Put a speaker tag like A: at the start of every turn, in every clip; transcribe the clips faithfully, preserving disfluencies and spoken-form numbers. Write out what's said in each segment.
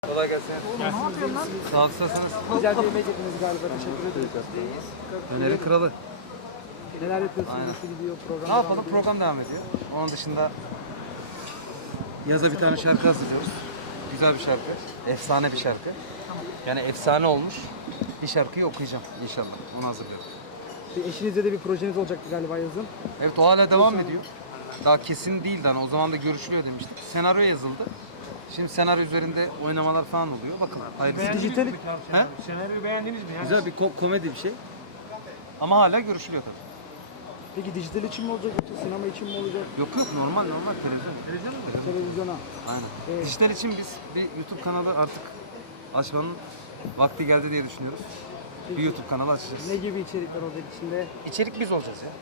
A: Kolay gelsin.
B: Ne yapıyorsun lan?
A: Sağ olasınız.
B: Güzel bir yemek yediniz galiba. Teşekkür ederiz.
A: Öneri kralı.
B: Neler yapıyorsunuz?
A: Aynen.
B: Nasıl gidiyor program?
A: Ne yapalım? Program devam ediyor. Onun dışında yaza bir tane şarkı hazırlıyoruz. Güzel bir şarkı. Efsane bir şarkı. Yani efsane olmuş. Bir şarkıyı okuyacağım inşallah. Onu hazırlıyorum.
B: Bir eşinizle de bir projeniz olacaktı galiba yazın.
A: Evet, o hala devam ediyor. Daha kesin değildi, hani o zaman da görüşülüyor demiştik. Senaryo yazıldı. Şimdi senaryo üzerinde oynamalar falan oluyor. Bakalım. Hayırlısı.
B: Dijital
A: He?
C: Senaryoyu beğendiniz mi? Yani
A: Güzel bir ko- komedi bir şey. Ama hala görüşülüyor tabii.
B: Peki dijital için mi olacak yoksa sinema için mi olacak?
A: Yok yok, normal normal televizyon. Televizyon mu?
B: Televizyona.
A: Aynen.
B: Evet.
A: Dijital için biz bir YouTube kanalı artık açmanın vakti geldi diye düşünüyoruz. Bir YouTube kanalı açacağız.
B: Ne gibi içerikler olacak içinde?
A: İçerik biz olacağız ya.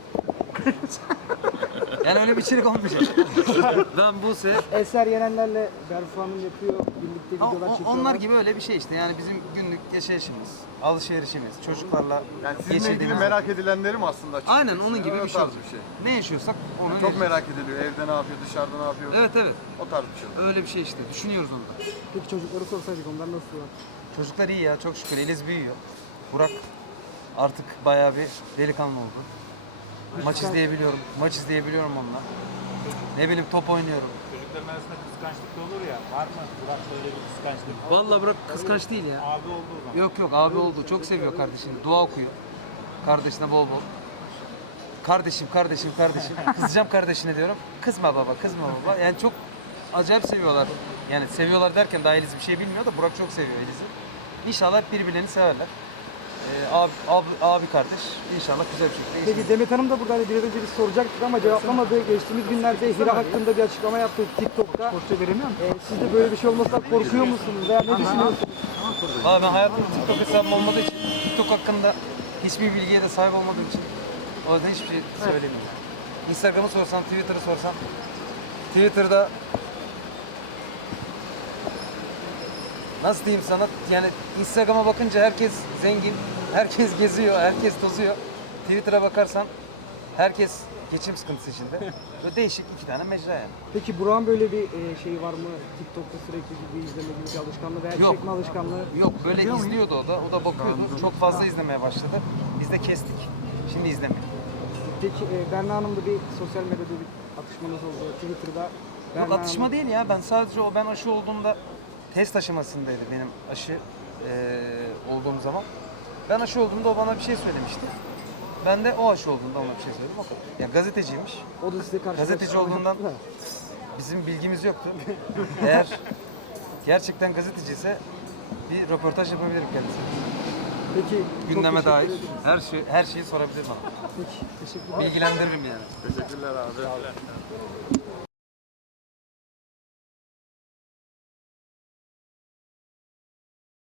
A: Yani öyle bir içerik olmayacak. Ben Buse,
B: Eser Yenenler'le Berfu Hanım yapıyor. Birlikte
A: O-
B: videolar
A: o-
B: çekiyorlar.
A: onlar gibi öyle bir şey işte. Yani bizim günlük yaşayışımız, alışverişimiz, çocuklarla
D: Yani sizinle ilgili
A: geçirdiğimiz-
D: merak edilenleri mi aslında açıkçası?
A: Aynen onun gibi
D: O
A: bir şey.
D: tarz bir şey.
A: Ne yaşıyorsak onu
D: Çok
A: yaşıyoruz.
D: merak ediliyor. Evde ne yapıyor, dışarıda ne yapıyor?
A: Evet evet.
D: O tarz bir şey.
A: Öyle bir şey işte. Düşünüyoruz onu da.
B: Peki çocukları sorsaydık onlar nasıl var?
A: Çocuklar iyi ya, çok şükür. Eliz büyüyor. Burak artık bayağı bir delikanlı oldu. Maç izleyebiliyorum. Maç izleyebiliyorum onunla. Ne bileyim, top oynuyorum.
C: çocukların arasında kıskançlık da olur ya. Var mı Burak'la öyle bir kıskançlık?
A: Vallahi Burak kıskanç değil ya.
C: Abi oldu o zaman.
A: Yok yok, abi oldu. Çok seviyor kardeşini. Dua okuyor. Kardeşine bol bol. Kardeşim, kardeşim, kardeşim. Kızacağım kardeşine diyorum. Kızma baba, kızma baba. Yani çok acayip seviyorlar. Yani seviyorlar derken daha Eliz bir şey bilmiyor da Burak çok seviyor Eliz'i. İnşallah hep birbirlerini severler. Ee, abi, abi, abi kardeş. İnşallah güzel bir şekilde.
B: Peki Demet Hanım da buradaydı. Biraz önce biz soracaktık ama cevaplamadı. Geçtiğimiz günlerde Hira hakkında bir açıklama yaptı TikTok'ta. Portre veremiyor musun? Ee, siz de böyle bir şey olmasından korkuyor musunuz? Veya ne düşünüyorsunuz?
A: Valla ben hayatımda TikTok hesabım olmadığı için, TikTok hakkında hiçbir bilgiye de sahip olmadığım için o yüzden hiçbir şey söylemiyorum. Instagram'ı sorsam, Twitter'ı sorsam, Twitter'da nasıl diyeyim sana, yani Instagram'a bakınca herkes zengin, herkes geziyor, herkes tozuyor. Twitter'a bakarsan herkes geçim sıkıntısı içinde. Böyle değişik iki tane mecra yani.
B: Peki Burak'ın böyle bir e, şeyi var mı? TikTok'ta sürekli bir izleme gibi bir alışkanlığı veya
A: Yok.
B: çekme alışkanlığı?
A: Yok, böyle izliyordu o da, o da bakıyordu. Çok fazla izlemeye başladı. Biz de kestik. Şimdi izlemiyor.
B: Peki e, Berna Hanım'la bir sosyal medyada bir atışmanız oldu. Twitter'da Berna
A: Yok, atışma
B: Hanım-
A: değil ya. Ben sadece o ben aşı olduğumda test aşamasındaydı benim aşı eee, olduğum zaman. Ben aşı olduğumda o bana bir şey söylemişti. Ben de o aşı olduğunda ona bir şey söyledim. O kadar. Ya gazeteciymiş.
B: O da size karşı
A: Gazeteci olduğundan bizim bilgimiz yoktu. Eğer gerçekten gazeteci ise bir röportaj yapabilirim kendisine.
B: Peki çok
A: Gündeme
B: teşekkür
A: dair
B: ederim.
A: her şey her şeyi sorabilir bana.
B: Peki teşekkürler.
A: Bilgilendiririm yani.
D: Teşekkürler abi.